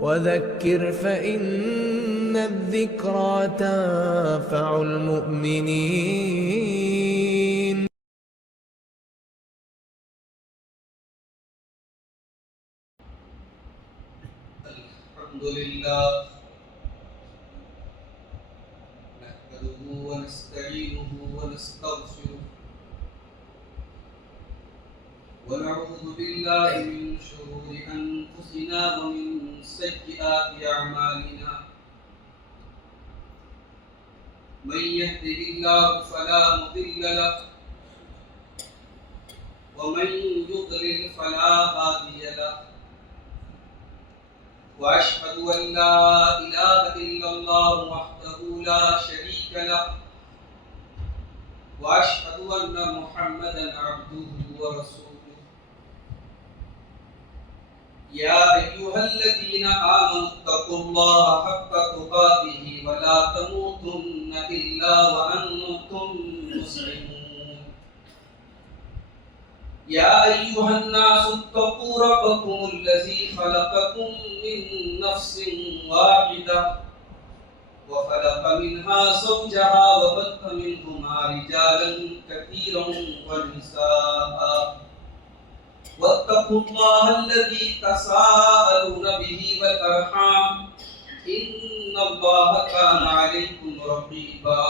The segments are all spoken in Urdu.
وذكر فإن الذكرى تنفع المؤمنين. الحمد لله نحمده ونستعينه ونستغفره ونعوذ بالله من شرور أنفسنا ومن سيئات أعمالنا. من يهده الله فلا مضل له ومن يضلل فلا هادي له. وأشهد أن لا إله إلا الله وحده لا شريك له وأشهد أن محمدا عبده ورسوله. يا أيها الذين آمنوا اتقوا الله حق تقاته ولا تموتن إلا وأنتم مسلمون. يا أيها الناس اتقوا ربكم الذي خلقكم من نفس واحدة وخلق منها زوجها وبث منهما رجالا كثيرا ونساء واتقوا الله الذي تساءلون به والأرحام إن الله كان عليكم رقيبا.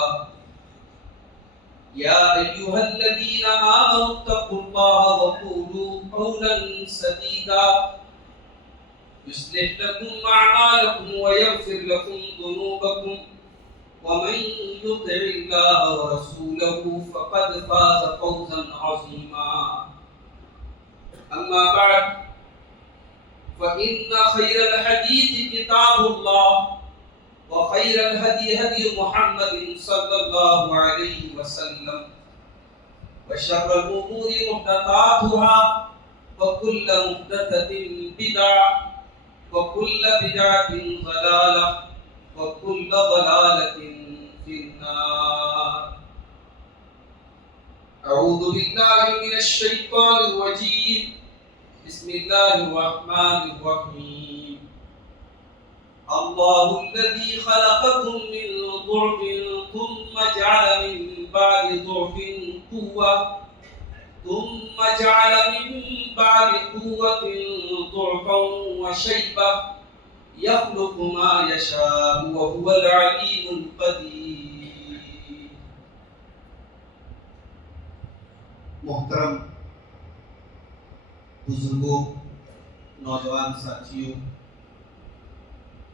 يا أيها الذين آمنوا اتقوا الله وقولوا قولا سديدا يصلح لكم أعمالكم ويغفر لكم ذنوبكم ومن يطع الله ورسوله فقد فاز فوزا عظيما. أما بعد فإن خير الحديث كتاب الله وخير الهدي هدي محمد صلى الله عليه وسلم وشر الأمور محدثاتها وكل محدثة بدعة وكل بدعة ضلالة وكل ضلالة في النار. أعوذ بالله من الشيطان الرجيم. بسم الله الرحمن الرحيم. الله الذي خلقكم من ضعف ثم جعل من بعد ضعف قوة ثم جعل من بعد قوة ضعفا وشيبة يخلق ما يشاء وهو العليم القدير. محترم بزرگوں، نوجوان ساتھیوں،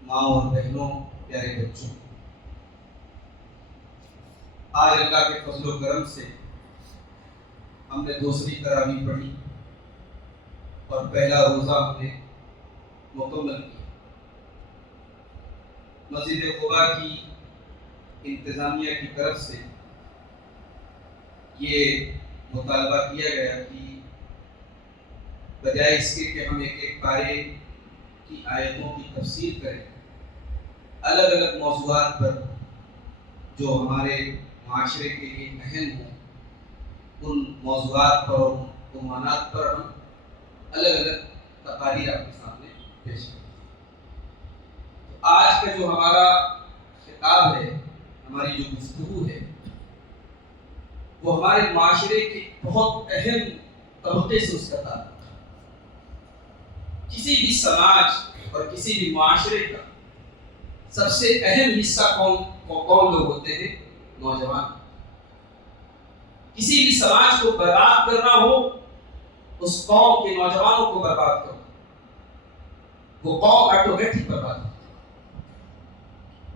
ماں اور بہنوں، پیارے بچوں، آج اللہ کے فضل و کرم سے ہم نے دوسری تراویح پڑھی اور پہلا روزہ ہم نے مکمل کیا. مسجد قباء کی انتظامیہ کی طرف سے یہ مطالبہ کیا گیا کہ بجائے اس کے کہ ہم ایک ایک پارے کی آیتوں کی تفسیر کریں، الگ الگ موضوعات پر جو ہمارے معاشرے کے لیے اہم ہوں ان موضوعات پر اور عنوانات پر ہم الگ الگ تقاریر آپ کے سامنے پیش کریں. آج کا جو ہمارا خطاب ہے، ہماری جو گفتگو ہے، وہ ہمارے معاشرے کے بہت اہم طبقے سے اس کا تعلق ہے. کسی بھی سماج اور کسی بھی معاشرے کا سب سے اہم حصہ کون لوگ ہوتے ہیں؟ نوجوان. کسی بھی سماج کو برباد کرنا ہو، اس قوم کے نوجوانوں کو برباد کرو، وہ قوم آٹومیٹک برباد ہوتی ہے.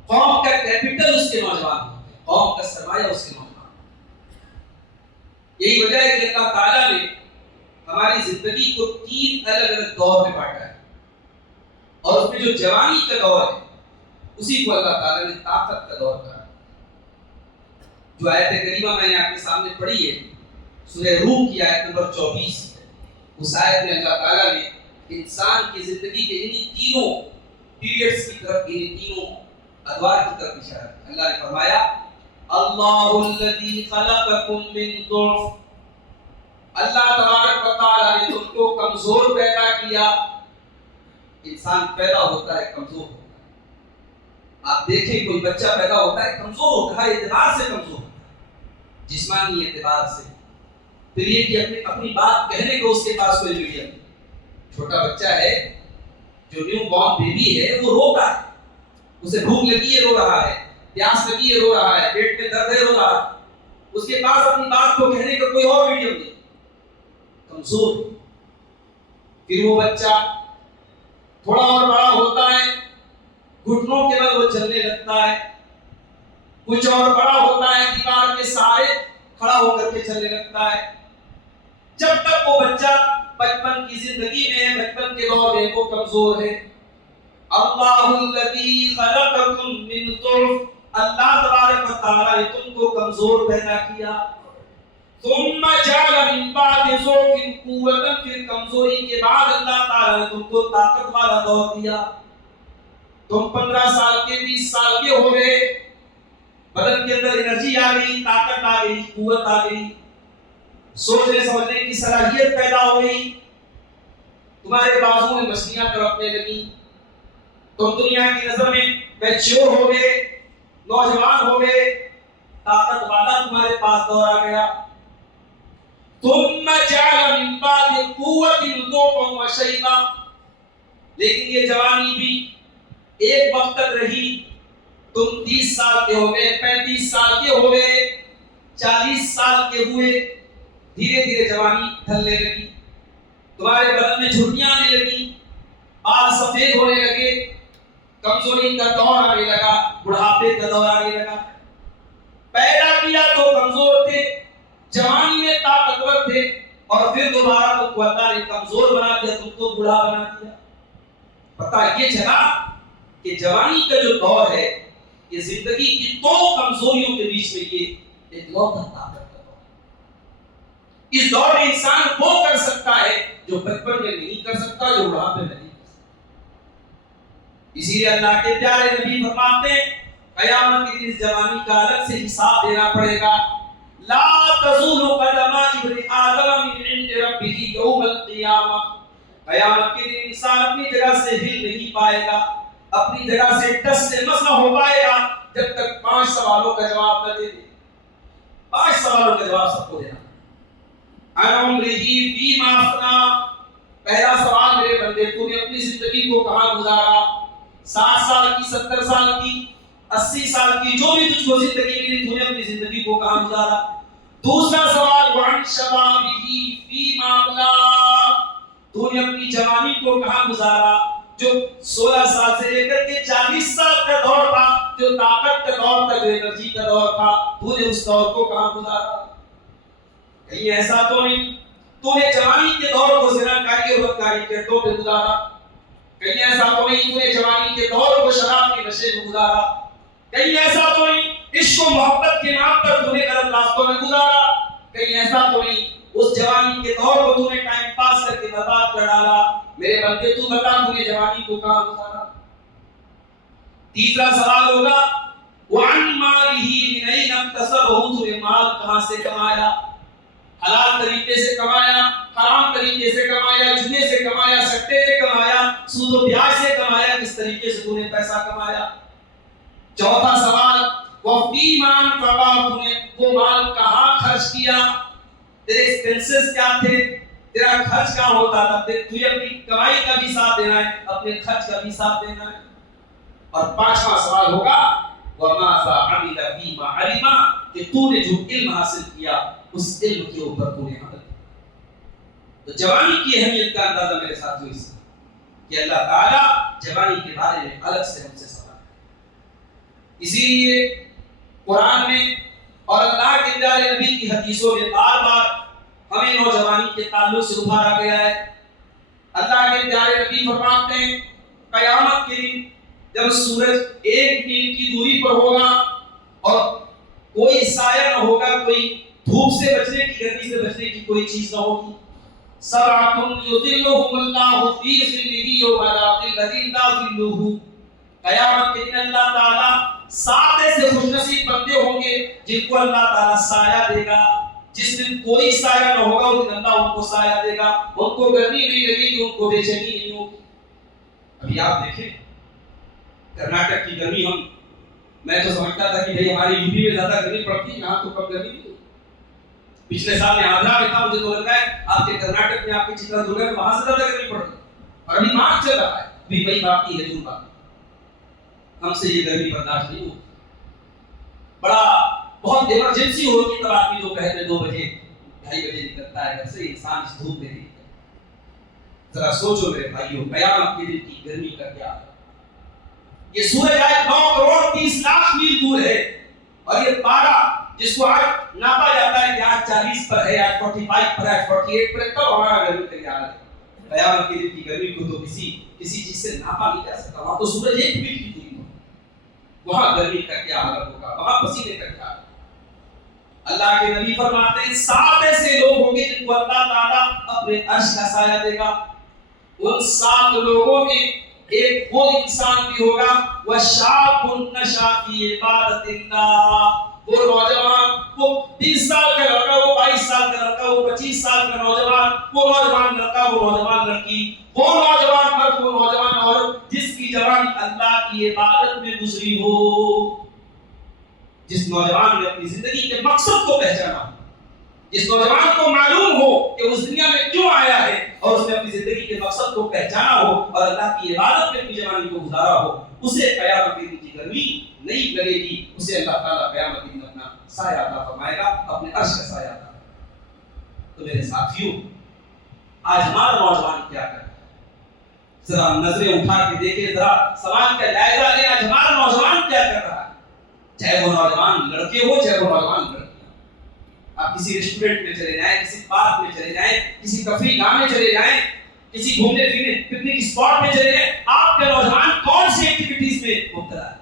قوم کا کیپٹل اس کے نوجوان ہوتے ہیں، قوم کا سرمایہ اس کے نوجوان. یہی وجہ ہے کہ اللہ تعالیٰ نے ہماری زندگی کو 3 الگ الگ دور میں بانٹا ہے، اور اس میں جو جوانی کا دور ہے اسی کو اللہ تعالیٰ نے طاقت کا دور کہا. جو آیت کریمہ میں نے آپ کے سامنے پڑھی ہے، سورہ روم کی آیت نمبر 24 ہے. اس آیت میں اللہ تعالیٰ نے انسان کی زندگی کے انہی تینوں پیریڈز کی طرف، انہی تینوں ادوار کی طرف اشارہ کیا. اللہ نے فرمایا اللہ الذی خلقکم من ضعف، اللہ تبارک و تعالی نے تم کو کمزور پیدا کیا. انسان پیدا ہوتا ہے کمزور ہوتا ہے. آپ دیکھیں کوئی بچہ پیدا ہوتا ہے کمزور ہوتا ہے, اعتبار سے کمزور ہوتا ہے, جسمانی اعتبار سے. پھر یہ کہ اپنی بات کہنے کو اس کے پاس کوئی میڈیم نہیں. چھوٹا بچہ ہے جو نیو بورن بیبی ہے وہ روتا ہے, اسے بھوک لگی ہے رو رہا ہے, پیاس لگی ہے رو رہا ہے, پیٹ میں درد ہے رو رہا ہے, اس کے پاس اپنی بات کو کہنے کا کوئی اور میڈیم نہیں, کمزور. پھر وہ بچہ تھوڑا اور بڑا ہوتا ہے, گھٹنوں کے بل وہ چلنے لگتا ہے, کچھ اور بڑا ہوتا ہے, دیوار کے سہارے کھڑا ہو کر کے چلنے لگتا ہے. جب تک وہ بچہ بچپن کی زندگی میں, بچپن کے دور میں وہ کمزور ہے. اللہ الذی خلقکم من ضعف, اللہ تبارک و تعالی نے تم کو کمزور پیدا کیا. ثم جعل من بعد ضعف قوة, پھر کمزوری کے بعد اللہ تعالی نے تم کو طاقت والا دور دیا. تم 15 سال کے 20 سال کے ہو گئے, بدن کے اندر انرجی آ گئی, طاقت آ گئی, قوت آ گئی, سوچنے سمجھنے کی صلاحیت پیدا ہو گئی, تمہارے بازو میں مچھلیاں تڑپنے لگی, تم دنیا کی نظر میں میچور ہو گئے, نوجوان ہو گئے, طاقت والا تمہارے پاس دور آ گیا. ثم جعل من بعد قوة ضعفا وشيبا, لیکن یہ جوانی بھی ایک وقت تک رہی. تم 30 سال کے ہو گئے, 35 سال کے ہو گئے, 40 سال کے ہوئے, دھیرے دھیرے جوانی ڈھلنے لگی, تمہارے بدن میں جھرریاں آنے لگی, بال سفید ہونے لگے, کمزوری کا دور آنے لگا, بڑھاپے کا دور آنے لگا. پیدا کیا تو کمزور تھے, جوانی میں طاقتور تھے, اور پھر دوبارہ تو قوت نے کمزور بنا دیا, تم کو بوڑھا بنا دیا. پتہ یہ چلا کہ جوانی کا جو دور ہے یہ زندگی کی دو کمزوریوں کے بیچ میں یہ ایک لوتا طاقت کا دور ہے. اس دور میں انسان وہ کر سکتا ہے جو بچپن میں نہیں کر سکتا, جو بڑھاپے میں نہیں کر سکتا. اسی لیے اللہ کے پیارے نبی فرماتے ہیں قیامت کے دن اس جوانی کا الگ سے حساب دینا پڑے گا. لا تزول قدم ابن آدم من عند ربه یوم القیامہ, قیامت کے دن انسان اپنی جگہ سے ہل نہیں پائے گا, اپنی جگہ سے ٹس سے مس نہ ہو پائے گا جب تک 5 سوالوں کا جواب نہ دے دے. 5 سوالوں کا جواب سب کو دینا. عن عمرہ فیما افنا, پہلا سوال میرے بندے تو نے اپنی زندگی کو کہاں گزارا, 60 سال کی, 70 سال کی, 80 سال کی, جو بھی تجھ کو زندگی ملی تو نے اپنی زندگی کو کہاں گزارا. دوسرا سوال وعن شبابہ فیما ابلا, تو نے اپنی جوانی کو کہاں گزارا, جو 16 سال سے لے کر کے 40 سال کا دور تھا, جو طاقت کا دور تھا, جو انرجی کا دور تھا, تو نے اس دور کو کہاں گزارا. کہیں ایسا تو نہیں تو نے جوانی کے دور کو زناکاری اور بدکاری کے دور میں گزارا, کہیں ایسا تو نہیں تو نے جوانی کے دور کو شراب کے نشے میں گزارا, کہیں ایسا تو نہیں عشق و محبت کے نام پر تو نے غلط راستوں میں گزارا, کہیں ایسا تو نہیں اس جوانی کے دور کو تو نے ٹائم پاس کر کے برباد کر ڈالا. میرے بندے تو بتا تو نے جوانی کو کہاں گزارا. تیسرا سوال ہوگا وعن مالہ من این اکتسبہ, تو نے مال کہاں سے کمایا, حلال طریقے سے کمایا, حرام طریقے سے کمایا, جنے سے کمایا, سٹے سے کمایا, سود و بیاج سے کمایا, کس طریقے سے تو نے پیسہ کمایا. چوتھا سوال وفیما انفقہ, تو نے وہ مال کہاں خرچ کیا, تیرے ایکسپنسز کیا تھے, تیرا خرچ کہاں ہوتا تھا. تجھے اپنی کمائی کا بھی حساب دینا ہے, اپنے خرچ کا بھی حساب دینا ہے. اور پانچواں سوال ہوگا وماذا عمل فیما علم, کہ تو نے جو علم حاصل کیا اس علم کے اوپر تو نے عمل کیا. تو جوانی کی اہمیت کا اندازہ میرے ساتھیوں اس کہ اللہ تعالیٰ جوانی کے بارے میں الگ سے ہم سے سوال ہے. اسی لیے قرآن میں اور اللہ کے پیارے نبی کی حدیثوں میں بار بار ہمیں نوجوانی کے تعلق سے ابھارا گیا ہے. اللہ کے پیارے نبی فرماتے ہیں قیامت کے دن جب سورج 1 میل کی دوری پر ہوگا اور کوئی سایہ نہ ہوگا, کوئی دھوپ سے بچنے کی, گرمی سے بچنے کی کوئی چیز نہ ہوگی. سبعۃ یظلھم اللہ فی ظلہ یوم لا ظل الا ظلہ, قیامت کے دن اللہ تعالیٰ 7 ایسے خوش نصیب بندے ہوں گے جن کو اللہ تعالیٰ سایہ دے گا. جس دن کوئی سایہ نہ ہوگا اس دن اللہ ان کو سایہ دے گا, ان کو گرمی نہیں لگے گی, ان کو بے چینی نہیں ہوگی. ابھی آپ دیکھیں کرناٹک کی گرمی، میں تو سمجھتا تھا کہ بھئی ہماری یوپی میں زیادہ گرمی پڑتی ہے، یہاں تو کم گرمی نہیں. پچھلے سال میں آندھرا میں تھا، مجھے تو لگتا ہے آپ کے کرناٹک میں، آپ کے چترادرگ میں وہاں سے زیادہ گرمی پڑ رہی ہے. اور ابھی مارچ چل رہا ہے، ابھی مئی باقی ہے، جون باقی. ہم سے یہ گرمی برداشت نہیں ہوتی. بہت ایمرجنسی ہوتی ہے تب آدمی دوپہر میں 2 بجے 2:30 بجے نکلتا ہے گھر سے. انسان اس دھوپ میں نہیں نکلتا. ذرا سوچو میرے بھائیوں، قیامت کے دن کی گرمی کا کیا ہے. یہ سورج آج 9 کروڑ 30 لاکھ میل دور ہے، اور یہ پارا جس کو آج ناپا جاتا ہے کہ آج 40 پر ہے، آج 45 پر ہے، آج 48 پر ہے، تب ہمارا گرمی تیار ہے. قیامت کے دن کی گرمی کو تو کسی چیز سے ناپا نہیں جا سکتا. وہاں تو سورج 1 میل کی دوری ہے. وہاں گرمی کا کیا حالت ہوگا، وہاں پسینے کا کیا. اللہ کے نبی فرماتے ہیں 7 ایسے لوگ ہوں گے جن کو اللہ تعالیٰ اپنے عرش کا سایہ دے گا. ان 7 لوگوں میں ایک وہ انسان بھی ہوگا وَشَابٌ نَشَأَ فِي عِبَادَةِ اللَّهِ. وہ نوجوان، وہ 20 سال کا لڑکا، وہ 22 سال کا لڑکا، وہ 25 سال کا نوجوان، وہ نوجوان لڑکا، وہ نوجوان لڑکی، وہ نوجوان مرد، وہ نوجوان عورت جس کی جوانی اللہ کی عبادت میں گزری ہو. جس نوجوان نے اپنی زندگی کے مقصد کو پہچانا ہو، جس نوجوان کو معلوم ہو کہ اس دنیا میں کیوں آیا ہے، اور اس نے اپنی زندگی کے مقصد کو پہچانا ہو اور اللہ کی عبادت میں اپنی جوانی کو گزارا ہو، اسے قیامت کے دن کی گرمی نہیں لگے گی. اسے اللہ تعالیٰ قیامت کے دن اپنا سایہ عطا فرمائے گا، اپنے عرش کا سایہ عطا. تو میرے ساتھیوں، آج ہمارا نوجوان کیا کر رہا ہے؟ ذرا نظریں اٹھا کے دیکھیں، ذرا سماج کا جائزہ لیں. آج ہمارا نوجوان کیا کر رہا ہے؟ چاہے وہ نوجوان لڑکے ہو، چاہے وہ نوجوان لڑکیاں. آپ کسی ریسٹورنٹ میں چلے جائیں، کسی پارک میں چلے جائیں، کسی تفریح گاہ میں چلے جائیں، کسی گھومنے پھرنے پکنک اسپاٹ میں چلے جائیں، آپ کا نوجوان کون سی ایکٹیویٹیز میں مبتلا ہے؟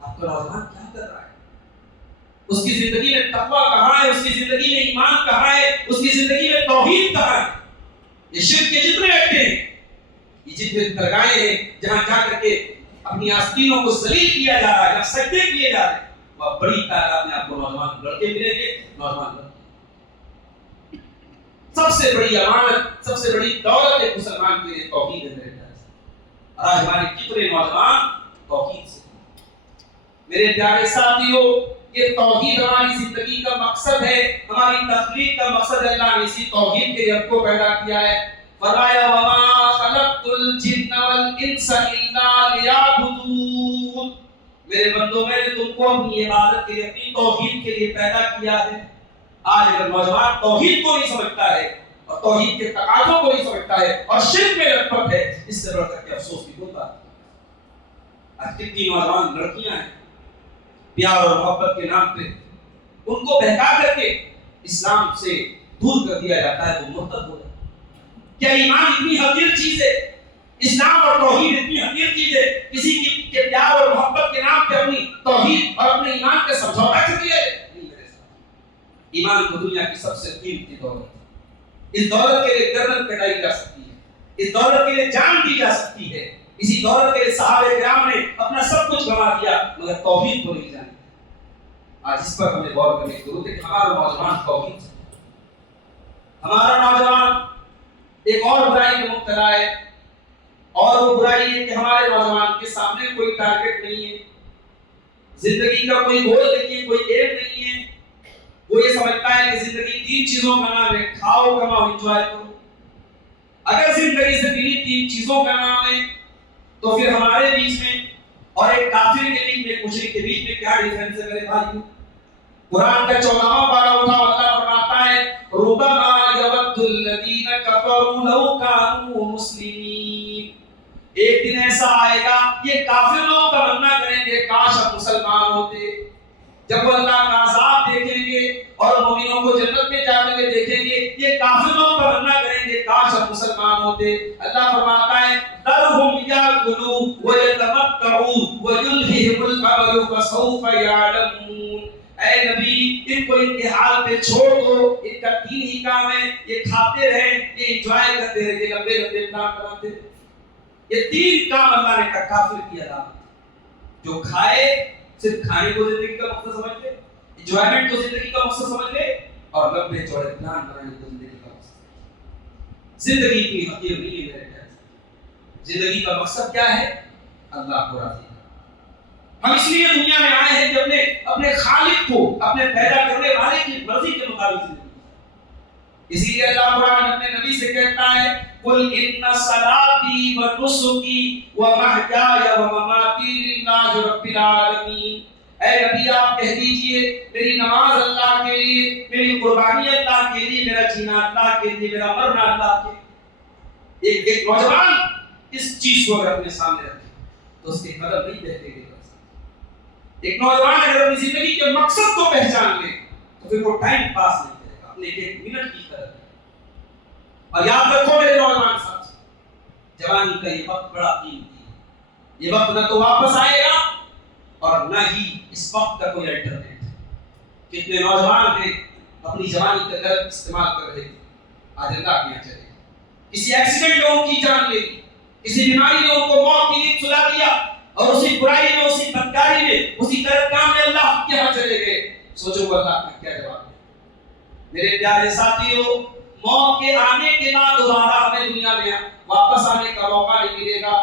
آپ کا نوجوان کیا کر رہا ہے؟ اس کی زندگی میں تقویٰ کہاں ہے؟ اس کی زندگی میں ایمان کہاں ہے؟ اس کی زندگی میں توحید کہاں ہے؟ یہ شرک کے جتنے اڈے ہیں، یہ جتنے درگاہیں ہیں جہاں جا کر کے اپنی آستینوں کو ذلیل کیا جا رہا ہے، جہاں سجدے کیے جا رہے ہیں، وہاں بڑی تعداد میں آپ کو نوجوان لڑکے ملیں گے. نوجوان لڑکے سب سے بڑی امانت، سب سے بڑی دولت ایک مسلمان کے لیے توحید ہے میرے خیال سے. اور آج ہمارے کتنے نوجوان توحید سے. میرے پیارے ساتھیوں، یہ توحید ہماری زندگی کا مقصد ہے، ہماری تخلیق کا مقصد ہے. اللہ نے اسی توحید کے لیے ہم کو پیدا کیا ہے. فرمایا وَمَا خَلَقْتُ الْجِنَّ وَالْإِنسَ إِلَّا لِيَعْبُدُونِ. میرے بندوں، میں نے تم کو اپنی عبادت کے لیے، اپنی توحید کے لیے پیدا کیا ہے. آج اگر نوجوان توحید کو نہیں سمجھتا ہے اور توحید کے تقاضوں کو نہیں سمجھتا ہے اور شرک میں لت پت ہے، اس سے بڑھ کر کے افسوس کی کوئی بات نہیں. آج کتنی نوجوان لڑکیاں ہیں پیار اور محبت کے نام پہ ان کو بہکا کر کے اسلام سے دور کر دیا جاتا ہے، وہ مرتد ہو جاتا ہے. کیا ایمان اتنی حقیر چیز ہے؟ اسلام اور توحید اتنی حقیر چیز ہے؟ کسی کی کے پیار اور محبت کے نام پہ اپنی توحید اور اپنے ایمان کا سمجھوتا کر دیا ہے؟ نہیں میرے ساتھ. ایمان کو دنیا کی سب سے قیمتی دولت ہے. اس دولت کے لیے گردن کٹائی جا سکتی ہے، اس دولت کے لیے جان دی جا سکتی ہے. اسی دولت کے لیے صحابہ کرام نے اپنا سب کچھ گنوا دیا مگر توحید کو نہیں جانا. آج اس پر ہمیں غور کرنے کی ضرورت ہے کہ ہمارا نوجوان توحید سے، ہمارا نوجوان ایک اور برائی میں مبتلا ہے، اور وہ برائی ہے کہ ہمارے نوجوان کے سامنے کوئی ٹارگٹ نہیں ہے، زندگی کا کوئی گول نہیں ہے، کوئی ایم نہیں ہے. وہ یہ سمجھتا ہے کہ زندگی 3 چیزوں کا نام ہے، کھاؤ کماؤ انجوائے کرو. اگر زندگی سے 3 چیزوں کا نام ہے تو پھر ہمارے بیچ میں اور ایک کافر کے بیچ میں، ایک مشرک کے بیچ میں کیا ڈیفرنس ہے میرے بھائیو؟ قرآن کا 14واں پارہ اٹھا، اللہ فرماتا ہے ربما یود الذین کفروا لو کانوا مسلمین. ایک دن ایسا آئے گا یہ کافر لوگ تمنا کریں گے کاش ہم مسلمان ہوتے. جب وہ اللہ کا عذاب دیکھیں گے اور مومنوں کو جنت میں جاتے ہوئے دیکھیں گے، یہ کافر لوگ تمنا کریں گے کاش ہم مسلمان ہوتے. اللہ فرماتا ہے ذرہم یاکلوا ویتمتعوا ویلہہم الامل فسوف یعلمون. اے نبی، ان کو ان کے حال پہ چھوڑ دو، ان کا 3 ہی کام ہے، یہ کھاتے رہیں، یہ انجوائے کرتے رہیں، یہ لمبے لمبے پلان بناتے رہیں. یہ 3 کام اللہ نے کافر کی علامت. جو کھائے، صرف کھانے کو زندگی کا مقصد سمجھ لے، انجوائمنٹ کو زندگی کا مقصد سمجھ لے، اور لمبے چوڑے پلان بنانے کو زندگی کا مقصد. زندگی اتنی حقیر نہیں ہے میرے خیال سے. زندگی کا مقصد کیا ہے؟ اللہ کو راضی کرنا۔ ہم اس لیے دنیا میں آئے ہیں کہ اپنے خالق کو، اپنے پیدا کرنے والے کی مرضی کے مطابق زندگی۔ اسی لیے اللہ قرآن اپنے نبی سے کہتا ہے قل ان صلاتی و نسکی و محیای و مماتی للہ رب العالمین، اے نبی آپ کہہ دیجئے میری نماز اللہ کے لیے، میری قربانی اللہ کے لیے، میرا جینا اللہ کے لیے، میرا مرنا اللہ کے لیے۔ ایک نوجوان اس چیز کو اگر اپنے سامنے رکھے تو اس کے قدم نہیں بہتے گے۔ ایک نوجوان اگر اپنی زندگی کے مقصد کو پہچان لے تو پھر وہ ٹائم پاس نہیں کرے گا، اپنے ایک منٹ کی قدر۔ اور یاد رکھو میرے نوجوان ساتھی، جوانی کا یہ وقت بڑا قیمتی ہے۔ یہ وقت نہ تو واپس آئے گا اور نہ ہی اس وقت کا کوئی الٹرنیٹ ہے۔ کتنے نوجوان ہیں اپنی جوانی کا غلط استعمال کر رہے تھے، آج اللہ کے یہاں چلے گئے، کسی ایکسیڈنٹ نے ان کی جان لے لی، کسی بیماری نے ان کو موت کی نیند سلا دیا، اور اسی برائی میں، اسی بدکاری میں، اسی غلط کام میں اللہ کے یہاں چلے گئے۔ سوچو وہ اللہ کا کیا جواب ہے؟ میرے پیارے ساتھیوں، موت کے آنے کے بعد دوبارہ ہمیں دنیا میں واپس آنے کا موقع نہیں ملے گا۔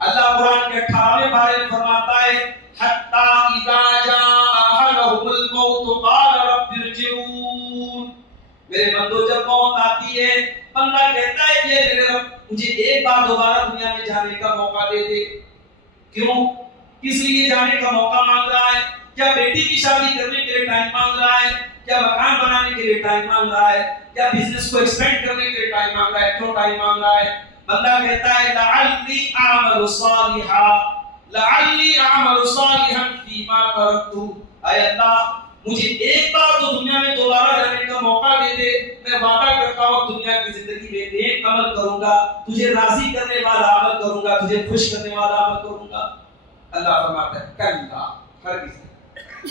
اللہ قرآن کے 18ویں پارے میں فرماتا ہے حتی اذا جاء احدهم الموت قال رب ارجعون، میرے بندو جب موت آتی ہے بندہ کہتا ہے کہ میرے رب مجھے ایک بار دوبارہ دنیا میں جانے کا موقع دے دے۔ کیوں؟ کس لیے جانے کا موقع مانگ رہا ہے؟ کیا بیٹی کی شادی کرنے کے لیے ٹائم مانگ رہا ہے؟ کیا مکان بنانے کے لیے ٹائم مانگ رہا ہے؟ کیا بزنس کو ایکسپینڈ کرنے کے لیے ٹائم مانگ رہا ہے؟ کیوں ٹائم مانگ رہا ہے؟ بندہ کہتا ہے لعلی اعمل صالحا، لعلی اعمل صالحا فیما ترکت، اے اللہ مجھے ایک بار تو دنیا میں دوبارہ جانے کا موقع دے دے، میں وعدہ کرتا ہوں دنیا کی زندگی میں نیک عمل کروں گا، تجھے راضی کرنے والا عمل کروں گا، تجھے خوش کرنے والا عمل کروں گا۔ اللہ فرماتا ہے کلا ہرگز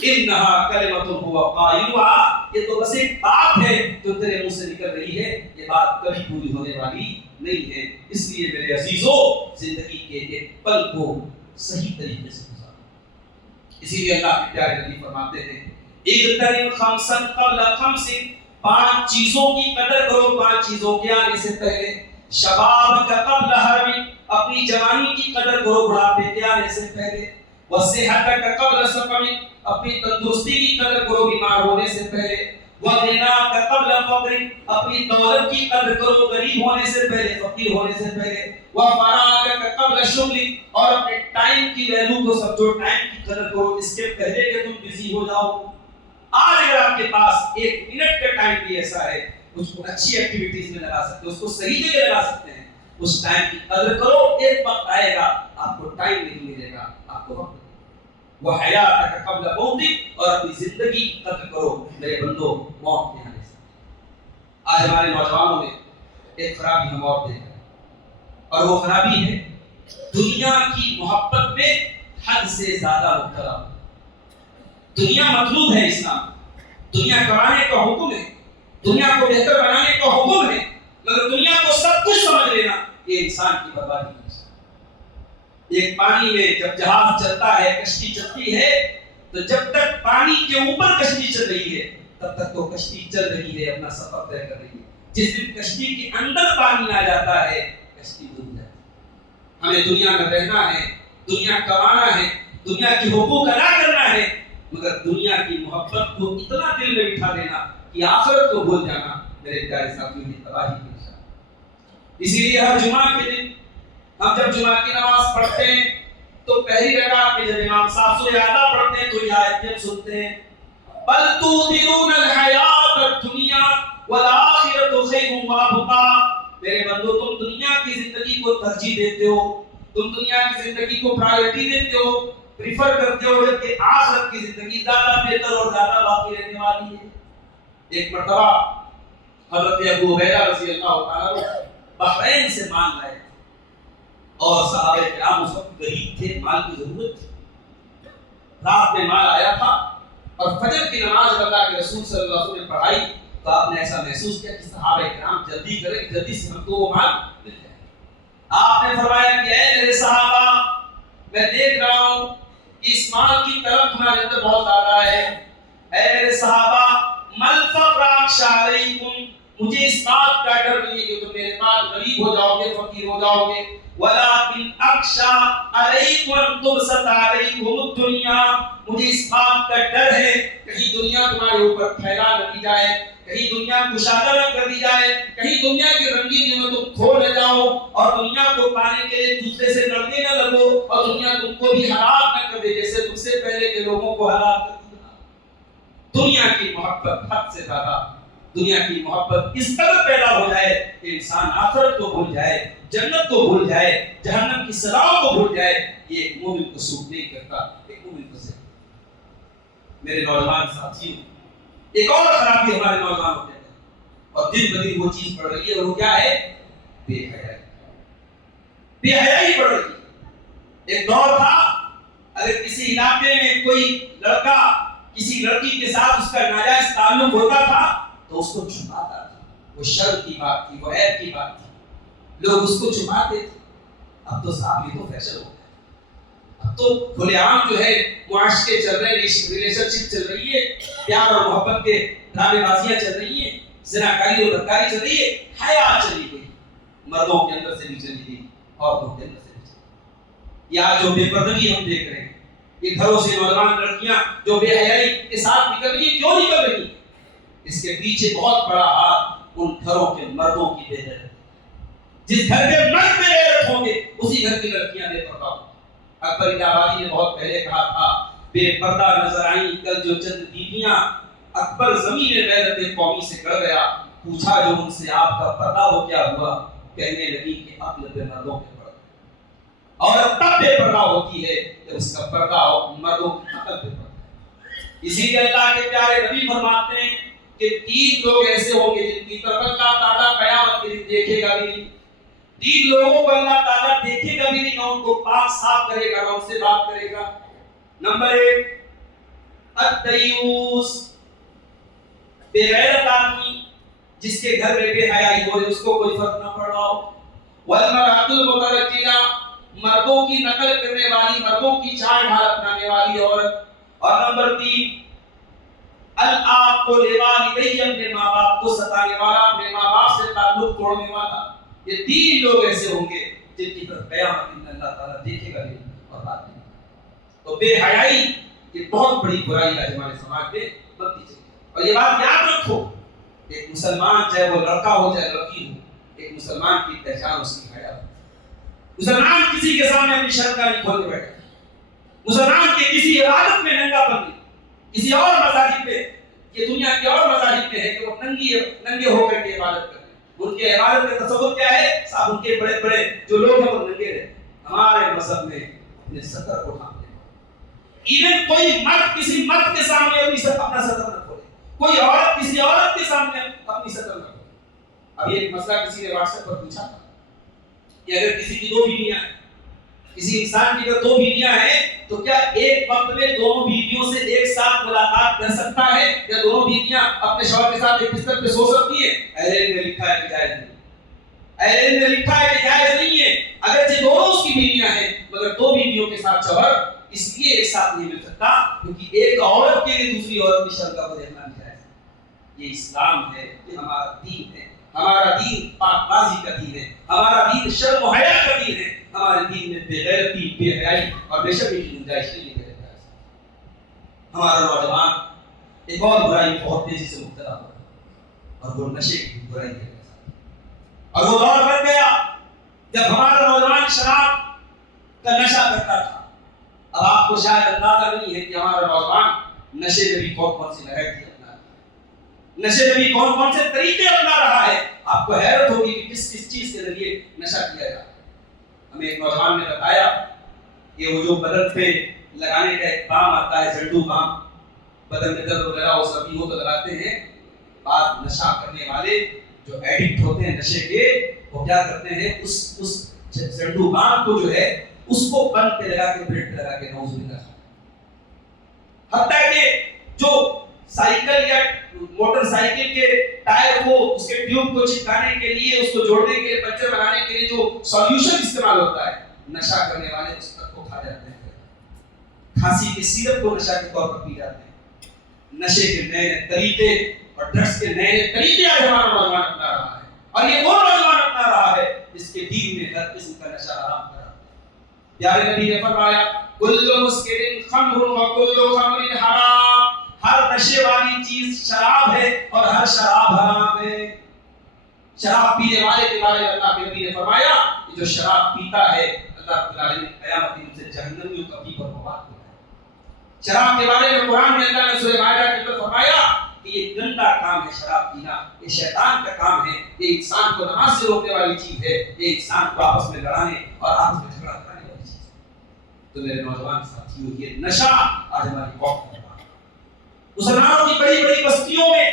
انہا کلمۃ هو قائلها، یہ تو بس ایک بات ہے جو تیرے منہ سے نکل رہی ہے، یہ بات کبھی پوری ہونے والی نہیں ہے۔ اس لیے میرے عزیزو زندگی کے ایک پل کو صحیح طریقے سے گزارو۔ اسی لیے اللہ کے پیارے نبی فرماتے ہیں اغتنم خمسا قبل خمس، 5 چیزوں کی قدر کرو 5 چیزوں کے آنے سے پہلے۔ شباب کا قبل حرم، اپنی جوانی کی قدر کرو بڑھاپے کے آنے سے پہلے۔ وصحت کا قبل سقم، اپنی تندرستی کی قدر کرو بیمار ہونے سے پہلے۔ وغنا کا قبل فقر، اپنی دولت کی قدر کرو غریب ہونے سے پہلے، فقیر ہونے سے پہلے۔ وفراغ کا قبل شغل، اور اپنے ٹائم کی ویلیو کو سمجھو، ٹائم کی قدر کرو اس کے پہلے کہ تم بزی ہو جاؤ۔ آج اگر آپ کے پاس 1 منٹ کا ٹائم بھی ایسا ہے اس کو اچھی ایکٹیویٹیز میں لگا سکتے ہو، اس کو صحیح جگہ لگا سکتے ہیں، اس ٹائم کی قدر کرو۔ ایک وقت آئے گا آپ کو ٹائم نہیں ملے گا، آپ کو وقت۔ وہ حیات کا قبل موت، اور اپنی زندگی کی قدر کرو میرے بندو موت کے آنے سے۔ آج ہمارے نوجوانوں میں ایک خرابی ہم اور دیکھ رہے ہیں، اور وہ خرابی ہے دنیا کی محبت میں حد سے زیادہ مبتلا۔ دنیا مطلوب ہے، اسلام دنیا کمانے کا حکم ہے، دنیا کو بہتر بنانے کا حکم ہے، مگر دنیا کو سب کچھ سمجھ لینا یہ انسان کی بربادی ہے۔ ایک پانی میں جب جہاز چلتا ہے، کشتی چلتی ہے، تو جب تک پانی کے اوپر کشتی چل رہی ہے تب تک تو کشتی چل رہی ہے، اپنا سفر طے کر رہی ہے۔ جس دن کشتی کے اندر پانی آ جاتا ہے کشتی ڈوب جاتی ہے۔ ہمیں دنیا میں رہنا ہے، دنیا کمانا ہے، دنیا کی حقوق ادا کرنا ہے، مگر دنیا کی محبت کو اتنا دل میں بٹھا دینا کہ آخرت کو بھول جانا میرے پیارے ساتھیوں کی تباہی کی نشانی۔ اسی لیے ہر جمعہ کے دن ہم جب جمعہ کی نماز پڑھتے ہیں تو پہلی رکعت میں جب امام صاحب سورہ اعلیٰ پڑھتے ہیں تو یہ آیت ہم سنتے ہیں بل تؤثرون الحیات الدنیا والآخرۃ خیر وابقیٰ، میرے بندو تم دنیا کی زندگی کو ترجیح دیتے ہو، تم دنیا کی زندگی کو پرائیورٹی دیتے ہو، پریفر کرتے ہو، جبکہ آخرت کی زندگی زیادہ بہتر اور زیادہ باقی رہنے والی ہے۔ ایک مرتبہ حضرت ابو عبیدہ رضی اللہ تعالیٰ بحرین سے مال لائے اور صحابہ کرام اس وقت غریب تھے، مال کی ضرورت تھی۔ رات میں مال آیا تھا اور فجر کی نماز اللہ کے رسول صلی اللہ علیہ وسلم نے پڑھائی تو آپ نے ایسا محسوس کیا کہ صحابہ کرام جلدی کریں، جلدی سے ہم کو وہ مال مل جائے۔ آپ نے فرمایا کہ اے میرے صحابہ، میں دیکھ رہا ہوں کہ اس مال کی طرف تمہارے اندر بہت زیادہ ہے۔ اے میرے صحابہ، مل فقر اخشی علیکم، مجھے اس بات کا ڈر نہیں ہے کہ تم میرے پاس غریب ہو جاؤ گے، فقیر ہو جاؤ گے، وَلَٰكِنْ أَخْشَىٰ عَلَيْكُمْ أَن تُبْسَطَ عَلَيْكُمُ الدُّنْيَا، مجھے اس بات کا ڈر ہے کہیں دنیا تمہارے اوپر پھیلا نہ دی جائے، کہیں دنیا کشادہ نہ کر دی جائے، کہیں دنیا کی رنگینیوں میں تم کھو نہ جاؤ اور دنیا کو پانے کے لیے دوسرے سے لڑنے نہ لگو اور دنیا تم کو بھی ہلاک نہ کر دے جیسے تم سے پہلے کے لوگوں کو ہلاک کر دیا۔ دنیا کی محبت حد سے زیادہ، دنیا کی محبت اس قدر پیدا ہو جائے کہ انسان آخرت کو بھول جائے، جنت کو بھول جائے، جہنم کی سزاؤں کو بھول جائے، یہ ایک مومن کو سوٹ نہیں کرتا، ایک مومن کو سے۔ میرے نوجوان ساتھیوں، ایک اور خرابی ہمارے نوجوانوں کے اندر اور دن بدن وہ چیز بڑھ رہی ہے، وہ کیا ہے؟ بے حیائی۔ بے حیائی بڑھ رہی ہے۔ ایک دور تھا اگر کسی علاقے میں کوئی لڑکا کسی لڑکی کے ساتھ اس کا ناجائز تعلق ہوتا تھا تو اس کو چھپاتا تھا، وہ شرم کی بات تھی، وہ عیب کی بات تھی، لوگ اس کو چھپاتے تھے۔ اب تو صاحب یہ تو فیشن ہو گیا، اب تو کھلے عام جو ہے معاشرے چل رہے ہیں، ریلیشن شپ چل رہی ہے، پیار اور محبت کے ڈرامے بازیاں چل رہی ہیں، زناکاری اور بدکاری چل رہی ہے، حیا چلی گئی، مردوں کے اندر سے بھی چلی گئی، عورتوں کے اندر سے بھی چلی گئی۔ یا جو بے پردگی ہم دیکھ رہے ہیں، یہ گھروں سے نوجوان لڑکیاں جو بے حیائی کے ساتھ نکل رہی ہیں، کیوں نکل رہی ہیں؟ اس کے پیچھے بہت بڑا ہاتھ ان گھروں کے مردوں کی بے غیرتی۔ جس گھر کے مرد بے غیرت ہوں گے اسی گھر کی لڑکیاں بے پردہ ہوں گی۔ اکبر الہی نے بہت پہلے کہا تھا، بے پردہ نظر آئیں کل جو چند بیویاں، اکبر زمین غیرت قومی سے کر گیا، پوچھا جو ان سے آپ کا پردہ ہو کیا ہوا، کہنے لگی کہ عقل پہ مردوں کے پردہ، اور تب بے پردہ ہوتی ہے کہ اس کا پردہ ہو مردوں کی عقل پہ پردہ۔ اسی لیے اللہ کے پیارے نبی فرماتے ہیں کہ 3 لوگ ایسے ہوں گے جن کی طرف اللہ تعالیٰ قیامت کے دن دیکھے گا بھی نہیں، 3 لوگوں کو اللہ تعالیٰ دیکھے گا بھی نہیں، نہ ان کو پاک صاف کرے گا، نہ ان سے بات کرے گا۔ نمبر 1 الدیوس، بے غیرت آدمی جس کے گھر میں بے حیائی ہو، اس کو کوئی فرق نہ پڑ رہا ہو۔ والمرأۃ المترجلہ، مردوں کی نقل کرنے والی، مردوں کی چال ڈھال اپنانے والی عورت۔ اور نمبر 3 العاق لوالدیہ، اپنے ماں باپ کو ستانے والا، اپنے ماں باپ سے تعلق توڑنے والا۔ یہ 3 لوگ ایسے ہوں گے جن کی طرف قیامت میں اللہ تعالیٰ دیکھے گا نہیں اور بات نہیں۔ تو بے حیائی یہ بہت بڑی برائی ہے ہمارے سماج میں بنتی چلی ہے۔ اور یہ بات یاد رکھو، ایک مسلمان چاہے وہ لڑکا ہو چاہے لڑکی ہو، ایک مسلمان کی پہچان اس کی حیا ہے۔ مسلمان کسی کے سامنے اپنی شرم کا نہیں کھولنے بیٹھے، مسلمان کے کسی عبادت میں ننگا پن نہیں، کسی اور مذاہب میں، یہ دنیا کے اور مذاہب میں ہے کہ وہ ننگے ہو کر کے عبادت کرتے ہیں۔ ان کے عبادت کا تصور کیا ہے؟ صاحب ان کے بڑے بڑے جو لوگ ہیں وہ ننگے رہتے ہیں۔ ہمارے مذہب میں اپنے سطر کو ڈھانپتے ہیں، ایون کوئی مرد کسی مرد کے سامنے اپنا سطر نہ کھولے، کوئی عورت کسی عورت کے سامنے اپنی سطر نہ کھولے۔ ابھی ایک مسئلہ کسی نے واٹس ایپ پر پوچھا تھا کہ اگر کسی کی 2 بیویاں ہیں، کسی انسان کی اگر 2 بیویاں ہیں تو کیا ایک وقت میں دونوں بیویوں سے ایک ساتھ ملاقات کر سکتا ہے، یا دونوں بیویاں اپنے شوہر کے ساتھ ایک بستر پہ سو سکتی ہیں؟ اہل علم نے لکھا ہے کہ جائز نہیں، اہل علم نے لکھا ہے کہ جائز نہیں ہے۔ اگرچہ دونوں اس کی بیویاں ہیں مگر 2 بیویوں کے ساتھ شوہر اس لیے ایک ساتھ نہیں مل سکتا کیونکہ ایک عورت کے لیے دوسری عورت کی شرم کا کوئی دیکھنا نہیں جائز ہے۔ یہ اسلام ہے، یہ ہمارا دین ہے، ہمارا دین پاک بازی کا دین ہے، ہمارا دین شرم و حیا کا دین ہے۔ ہمارے دین میں بے غیرتی، بے حیائی اور بے شرمی کی گنجائش نہیں ہے۔ ہمارا نوجوان ایک اور برائی بہت تیزی سے مبتلا ہو رہا ہے اور وہ نشے کی برائی ہے، اور وہ دور بن گیا جب ہمارا نوجوان شراب کا نشہ کرتا تھا۔ اب آپ کو شاید اندازہ نہیں ہے کہ ہمارا نوجوان نشے میں بھی کون کون سی لہریں اپنا رہا ہے، نشے میں بھی کون کون سے طریقے اپنا رہا ہے۔ آپ کو حیرت ہوگی کہ کس کس چیز کے ذریعے نشہ کیا جاتا ہے۔ ہمیں ایک نوجوان نے بتایا کہ وہ جو بدن پہ لگانے کا ایک بام آتا ہے، زنڈو بام، بدن میں درد وغیرہ ہو سبھی ہو تو لگاتے ہیں۔ بعد نشہ کرنے والے جو ایڈکٹ ہوتے ہیں نشے کے، وہ کیا کرتے ہیں، اس زنڈو بام کو جو ہے اس کو بند پہ لگا کے بریڈ پہ لگا کے نعوذ باللہ، حتیٰ کہ جو سائیکل یا موٹر سائیکل کے ٹائر کو، اس کے ٹیوب کو چپکانے کے لیے، اس کو جوڑنے کے لیے، پنچر بنانے کے لیے جو سولوشن استعمال ہوتا ہے، نشہ کرنے والے اس تک کو کھا جاتے ہیں۔ کھانسی کے سیرپ کو نشہ کے طور پر پی جاتے ہیں۔ نشے کے نئے طریقے اور ڈرگس کے نئے نئے طریقے آج ہمارا نوجوان اپنا رہا ہے، اور یہ وہ نوجوان اپنا رہا ہے جس کے دین میں ہر قسم کا نشہ حرام کرا۔ پیارے نبی نے فرمایا کل مسکر خمر و کل خمر حرام، ہر نشے والی چیز شراب ہے اور ہر شراب حرام ہے۔ شراب پینے والے کے بارے میں اللہ کے نبی نے فرمایا کہ جو شراب پیتا ہے اللہ رب العالمین قیامت کے دن سے جہنمیوں کا پیپر مبارک کرتا ہے۔ شراب کے بارے میں قرآن میں اللہ نے سورہ مائدہ کے اندر فرمایا کہ یہ گندا کام ہے شراب پینا، یہ شیطان کا کام ہے، یہ انسان کو نماز سے روکنے والی چیز ہے، یہ انسان کو آپس میں لڑانے اور آپس میں جھگڑا کرانے والی چیز ہے۔ تو میرے نوجوان ساتھیوں، یہ نشہ آج ہماری قوم میں ہے۔ مسلمانوں کی بڑی بڑی بستیوں میں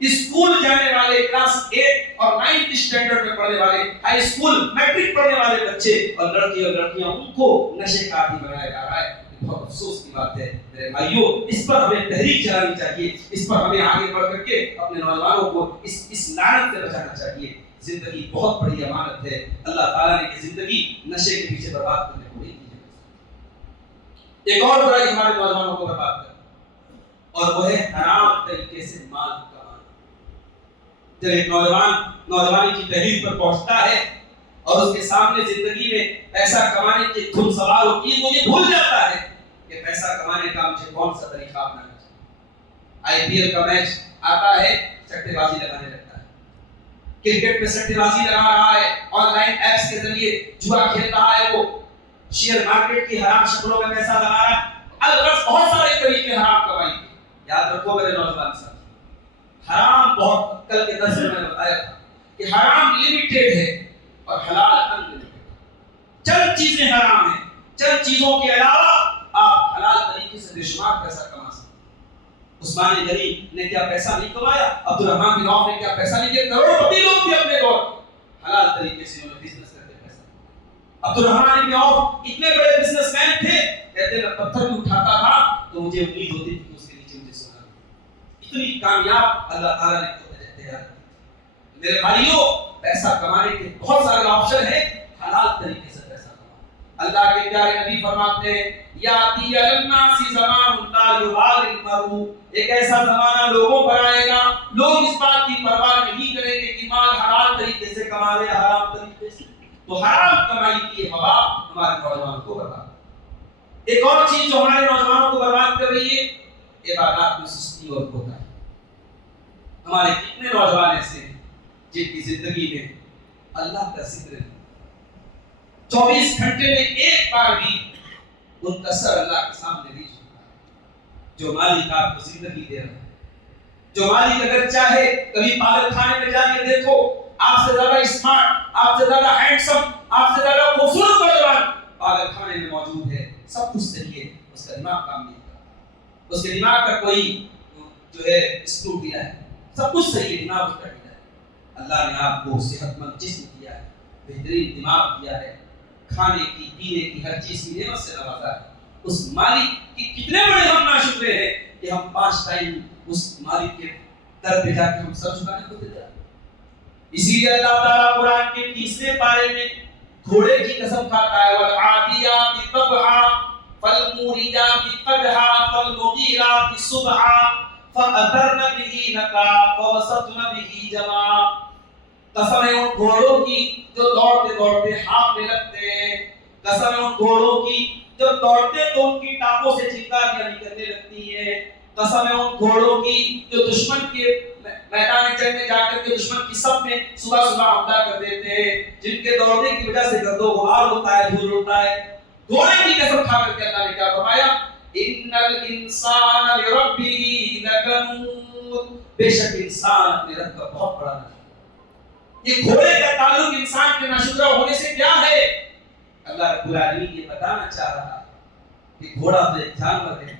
اسکول جانے والے کلاس 8 اور 9 اسٹینڈرڈ میں پڑھنے والے، ہائی اسکول میٹرک پڑھنے والے بچے اور لڑکی اور لڑکیاں، ان کو نشے کا عادی بنایا جا رہا ہے۔ بہت افسوس کی بات ہے میرے بھائیوں، اس پر ہمیں تحریک چلانی چاہیے، اس پر ہمیں آگے بڑھ کر کے اپنے نوجوانوں کو اس لعنت سے بچانا چاہیے۔ زندگی بہت بڑی امانت ہے، اللہ تعالیٰ نے یہ زندگی نشے کے پیچھے برباد کرنے کو نہیں دی ہے۔ ایک اور برائی ہمارے نوجوانوں کو برباد کرنا، اور وہ ہے حرام طریقے سے مال کمانا۔ جب ایک نوجوان نوجوانی کی تحریر پر پہنچتا ہے اور اس کے سامنے زندگی میں پیسہ کمانے کی دھن سوار ہوتی ہے، وہ یہ بھول جاتا ہے کہ پیسہ کمانے کا مجھے کون سا طریقہ اپنانا چاہیے۔ IPL کا میچ آتا ہے، سٹے بازی لگانے لگتا ہے، کرکٹ میں سٹے بازی لگا رہا ہے، آن لائن ایپس کے ذریعے جوا کھیل رہا ہے، وہ شیئر مارکیٹ کی حرام شکلوں میں پیسہ لگا رہا ہے، الغرض بہت سارے طریقے حرام کمائی کے۔ یاد رکھو میرے نوجوان ساتھی، حرام بہت، کل کے درس میں نے بتایا تھا کہ حرام لمیٹڈ ہے اور حلال انلمیٹڈ۔ چند چیزیں حرام ہیں، چند چیزوں کے علاوہ آپ حلال طریقے سے بے شمار پیسہ کما سکتے ہیں۔ عثمان غنی نے کیا پیسہ نہیں کمایا؟ عبدالرحمن بن عوف نے کیا پیسہ نہیں کیا؟ کروڑوں پتی لوگ تھے اپنے دور، حلال طریقے سے انہوں نے بزنس کرتے پیسہ کمایا۔ عبدالرحمن بن عوف اتنے بڑے بزنس مین تھے، کہتے میں پتھر بھی اٹھاتا تھا تو مجھے امید ہوتی تھی کہ اس کے نیچے مجھے سونا ملے۔ اتنی کامیاب اللہ تعالیٰ نے تیار۔ میرے بھائیوں، پیسہ کمانے کے بہت سارے آپشن ہیں، حلال طریقے سے پیسہ کمانا۔ اللہ کے پیارے نبی فرماتے ہیں یاتی الناس زمان لا یبال المرء، ایک ایسا زمانہ لوگوں پر آئے گا، لوگ اس بات کی پرواہ نہیں کریں گے کہ مال حلال طریقے سے کما رہے ہیں حرام طریقے سے۔ تو حرام کمائی کی ہوا ہمارے نوجوانوں کو برباد۔ ایک اور چیز جو ہمارے نوجوانوں کو برباد کر رہی ہے، عبادات میں سستی اور کوتاہی۔ ہمارے کتنے نوجوان ایسے ہیں جن کی زندگی میں اللہ کا ذکر ہے، 24 گھنٹے میں ایک بار بھی ان کا سر اللہ کے سامنے نہیں جھکتا ہے۔ جو مالک آپ کو زندگی دے رہا ہے، جو مالک اگر چاہے کبھی پاگل خانے میں جا کے دیکھو، آپ سے زیادہ اسمارٹ، آپ سے زیادہ ہینڈسم، آپ سے زیادہ خوبصورت نوجوان پاگل خانے میں موجود ہے، سب کچھ صحیح ہے، اس کا دماغ کام نہیں کرتا، اس کے دماغ کا کوئی جو ہے اسکرو ڈھیلا ہے، سب کچھ صحیح ہے، دماغ اس کا ڈھیلا ہے۔ اللہ نے آپ کو صحت مند جسم دیا ہے، بہترین دماغ دیا ہے، کھانے کی پینے کی ہر چیز کی نعمت سے نوازا ہے۔ اس مالک کی کتنے بڑے ہم ناشکرے ہیں کہ ہم 5 ٹائم اس مالک کے در پہ جا کے ہم سر جھکانے کو تیار ہیں۔ اسی لیے اللہ تعالیٰ قرآن کے 30ویں پارے میں گھوڑے کی قسم کھاتا ہے والعادیات ضبحا فالموریات قدحا فالمغیرات صبحا فأثرن به نقعا فوسطن به جمعا۔ قسم ہے ان گھوڑوں کی جو دوڑتے دوڑتے ہانپنے لگتے ہیں، قسم ہے ان گھوڑوں کی جو دوڑتے تو ان کی ٹانگوں سے چنگاریاں نکلنے لگتی ہیں، قسم ہے ان گھوڑوں کی جو دشمن کے میدان جنگ میں جا کر کے دشمن کی صف میں صبح صبح حملہ کر دیتے ہیں، جن کے دوڑنے کی وجہ سے گرد و غبار ہوتا ہے، دھول اڑتا ہے۔ گھوڑے کی قسم کھا کر کے اللہ نے کیا فرمایا؟ ان الانسان لربہ لکنود، بے شک انسان اپنے رب کا بہت بڑا ناشکرا۔ یہ گھوڑے کا تعلق انسان کے ناشکرا ہونے سے کیا ہے؟ اللہ رب العالمین یہ بتانا چاہ رہا ہے کہ گھوڑا تو ایک جانور ہے،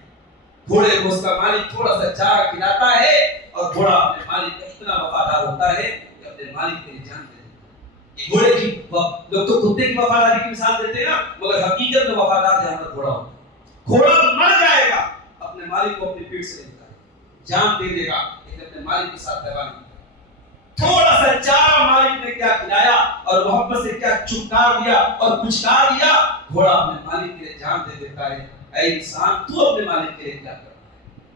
گھوڑے کو اس کا مالک تھوڑا سا چارہ کھلاتا ہے اور گھوڑا اپنے مالک کا اتنا وفادار ہوتا ہے کہ اپنے مالک کے لیے جان دے دیتا ہے۔ یہ گھوڑے کی لوگ تو کتے کی وفاداری کی مثال دیتے ہیں نا، مگر حقیقت میں وفادار جانور گھوڑا ہوتا ہے۔ گھوڑا مر جائے گا، اپنے مالک کو اپنی پیٹھ سے لیتا ہے، جان دے دے گا، لیکن اپنے مالک کے ساتھ پیوان نہیں۔ تھوڑا سا چارہ مالک نے کیا کھلایا اور محبت سے کیا چمکار دیا اور پچکار دیا، گھوڑا اپنے مالک کے لیے جان دے دیتا ہے۔ اے انسان، تو اپنے مالک کے لیے کیا کرتا ہے؟